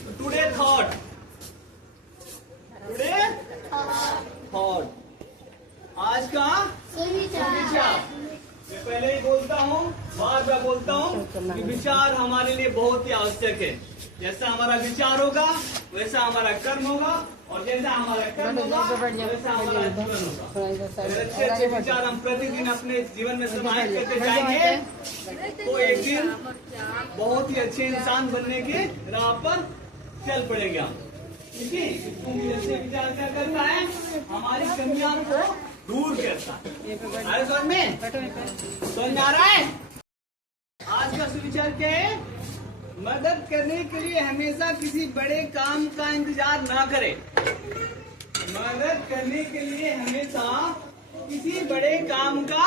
Today thought, today thought, आज का विचार। मैं पहले ही बोलता हूँ, बार बार बोलता हूँ कि विचार हमारे लिए बहुत ही आवश्यक है। जैसा हमारा विचार होगा वैसा हमारा कर्म होगा, और जैसा हमारा कर्म होगा वैसा हमारा जीवन होगा। अच्छे अच्छे विचार हम प्रतिदिन अपने जीवन में समाहित करते जाएंगे तो एक दिन बहुत ही अच्छे इंसान बनने के राह पर चल पड़ेंगे हम। ठीक है, अच्छे विचार क्या करता है, हमारी कमियों को दूर करता है। समझ में समझ में आ रहा है? आज का सुविचार क्या है? मदद करने के लिए हमेशा किसी बड़े काम का इंतजार ना करें। मदद करने के लिए हमेशा किसी बड़े काम का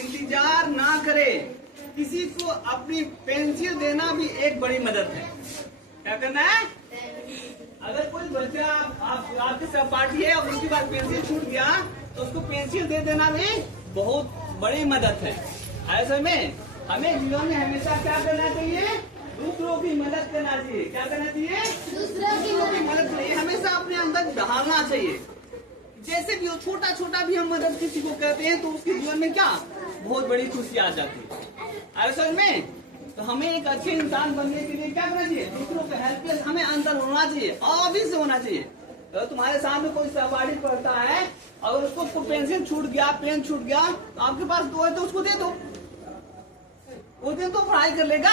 इंतजार ना करें। किसी को अपनी पेंसिल देना भी एक बड़ी मदद है। क्या करना है? अगर कोई बच्चा आपके सहपाठी है और उसके बाद पेंसिल छूट गया तो उसको पेंसिल दे देना भी बहुत बड़ी मदद है। ऐसे में हमें जीवन में हमेशा क्या करना चाहिए? दूसरों की मदद करना चाहिए। क्या करना चाहिए? दूसरों की मदद चाहिए, हमेशा अपने अंदर ढालना चाहिए। जैसे भी हो, छोटा छोटा भी हम मदद किसी को करते हैं तो उसके जीवन में क्या बहुत बड़ी खुशी आ जाती है। असल में तो हमें एक अच्छे इंसान बनने के लिए क्या करना चाहिए? दूसरों का हेल्पलेस हमें अंदर होना चाहिए, अभी से होना चाहिए। तो तुम्हारे सामने कोई सहपाठी पढ़ता है, अगर उसको पेंसिल छूट गया, पेन छूट गया, तो आपके पास दो है तो उसको दे दो, उस दिन तो पढ़ाई कर लेगा।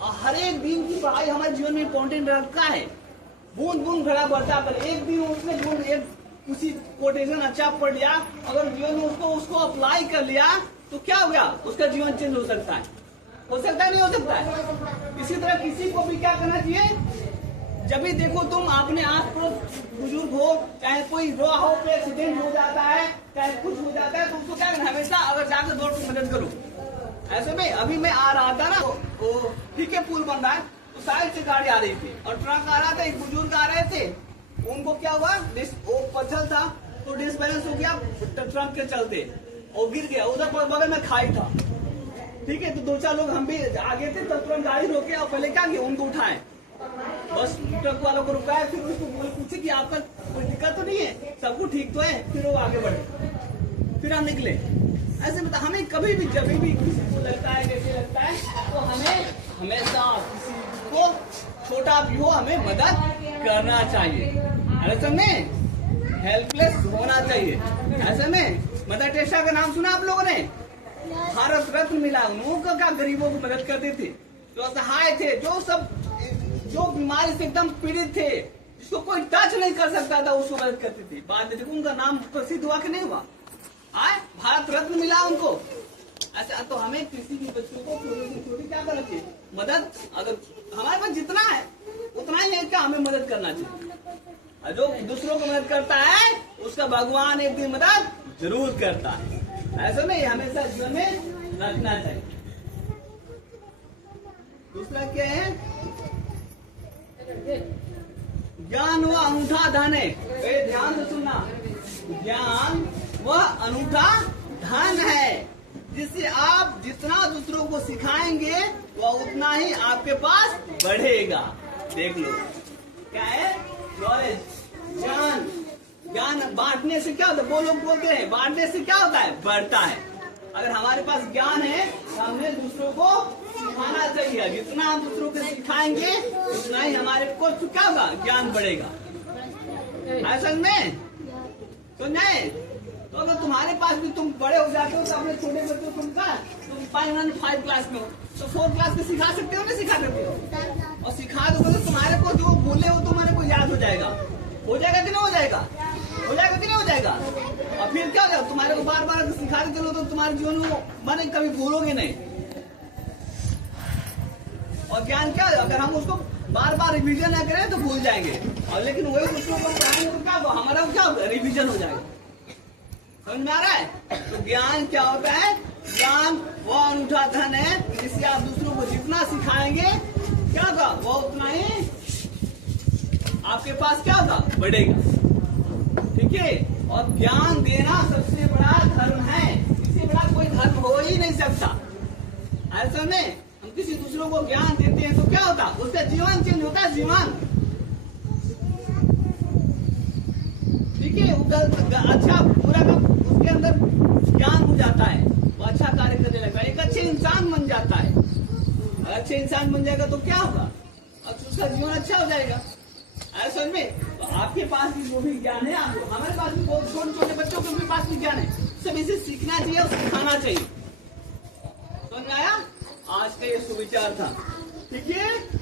और हर एक दिन की पढ़ाई हमारे जीवन में इम्पोर्टेंट रखता है। बूंद बूंद घड़ा बढ़ता कर, एक दिन उसने एक किसी कोटेशन अच्छा पढ़ लिया, अगर जीवन में उसको अप्लाई कर लिया तो क्या हो गया? उसका जीवन चेंज हो सकता है। हो सकता है, नहीं हो सकता है? इसी तरह किसी को भी क्या करना चाहिए? जब भी देखो तुम अपने आस पड़ोस बुजुर्ग हो, चाहे कोई रोआ हो पे एक्सीडेंट हो जाता है, चाहे कुछ हो जाता है, तो उसको क्या करना? हमेशा अगर जाकर दौड़ की मदद करो। ऐसे में अभी मैं आ रहा था ना, वो ठीक है पुल बन रहा है, तो साइड से गाड़ी आ रही थी और ट्रक आ रहा था, एक बुजुर्ग आ रहे थे। उनको क्या हुआ? वो पथल था तो डिसबैलेंस हो गया ट्रक के चलते, और गिर गया। उधर बगल में खाई था। ठीक है, तो दो चार लोग हम भी आगे थे, तो तुरंत गाड़ी रोके और पहले क्या किया? उनको उठाए, बस ट्रक वालों को रुकाया, फिर उसको पूछे कि आपका कोई दिक्कत तो नहीं है, सब कुछ ठीक तो है? फिर वो आगे बढ़े, फिर हम निकले। ऐसे मतलब हमें कभी भी जब भी किसी को लगता है, कैसे लगता है, तो हमें हमेशा किसी को छोटा भी हो हमें मदद करना चाहिए। ऐसे में हेल्पलेस होना चाहिए। ऐसे में मदर टेरेसा का नाम सुना आप लोगों ने? भारत रत्न मिला उनको। क्या गरीबों को मदद करते थे, जो असहाय थे, जो बीमारी से एकदम पीड़ित थे, जिसको कोई टच नहीं कर सकता था, उसको मदद करते थे। बाद में देखो उनका नाम प्रसिद्ध हुआ कि नहीं हुआ? भारत रत्न मिला उनको। ऐसा तो हमें किसी भी बच्चों को छोटे से छोटी क्या करना चाहिए? मदद। अगर हमारे पास जितना है उतना ही है, क्या हमें मदद करना चाहिए। और जो दूसरों को मदद करता है उसका भगवान एक दिन मदद जरूर करता है। ऐसा नहीं, हमेशा जीवन में रखना चाहिए। दूसरा क्या है? ज्ञान वह अनूठा धन है। ध्यान से सुनना, ज्ञान वह अनूठा धन है जिससे आप जितना दूसरों को सिखाएंगे वह उतना ही आपके पास बढ़ेगा। देख लो क्या है? नॉलेज, ज्ञान। ज्ञान बांटने से क्या होता है? वो लोग बोलते हैं बांटने से क्या होता है? बढ़ता है। अगर हमारे पास ज्ञान है तो हमें दूसरों को सिखाना चाहिए। जितना हम दूसरों को सिखाएंगे उतना ही हमारे को क्या होगा? ज्ञान बढ़ेगा। असल में समझे? तो अगर तुम्हारे पास भी तुम बड़े हो जाते हो तो अपने छोटे बच्चों को तुम 5 क्लास में हो तो 4 क्लास में सिखा सकते हो, नहीं सिखा सकते हो? और सिखा दो तो तुम्हारे को जो बोले हो तुम्हारे को याद हो जाएगा। हो जाएगा कि नहीं हो जाएगा? हो जाएगा कि नहीं हो जाएगा? और फिर क्या हो जाएगा? तुम्हारे को बार बार सिखाते चलो तो तुम्हारे जीवन में माने कभी भूलोगे नहीं। और ज्ञान क्या है? अगर हम उसको बार बार रिवीजन न करें तो भूल जाएंगे, और लेकिन वही दूसरों को पढ़ाएंगे तो क्या होगा? हमारा क्या होगा? रिवीजन हो जाएगा। समझ में आ रहा है? तो ज्ञान क्या होता है? ज्ञान वो अनूठा धन है जिससे आप दूसरों को जितना सिखाएंगे क्या होगा? वो उतना ही आपके पास क्या होगा? बढ़ेगा। ठीक है? और ज्ञान देना सबसे बड़ा धर्म है। इससे बड़ा कोई धर्म हो ही नहीं सकता। ऐसा नहीं, हम किसी दूसरों को ज्ञान देते हैं तो क्या होता है, उसका जीवन चेंज होता है, जीवन। ठीक है, अच्छा पूरा का उसके अंदर ज्ञान हो जाता है, वो अच्छा कार्य करने लगता है, एक अच्छे इंसान बन जाता है। अच्छे इंसान बन जाएगा तो क्या होगा, अब उसका जीवन अच्छा हो जाएगा। समझ में? तो आपके पास भी जो भी ज्ञान है, हमारे पास भी बहुत छोटे छोटे बच्चों के पास भी ज्ञान है, सब इसे सीखना चाहिए और सिखाना चाहिए। समझ में आया? आज का ये सुविचार था। ठीक है।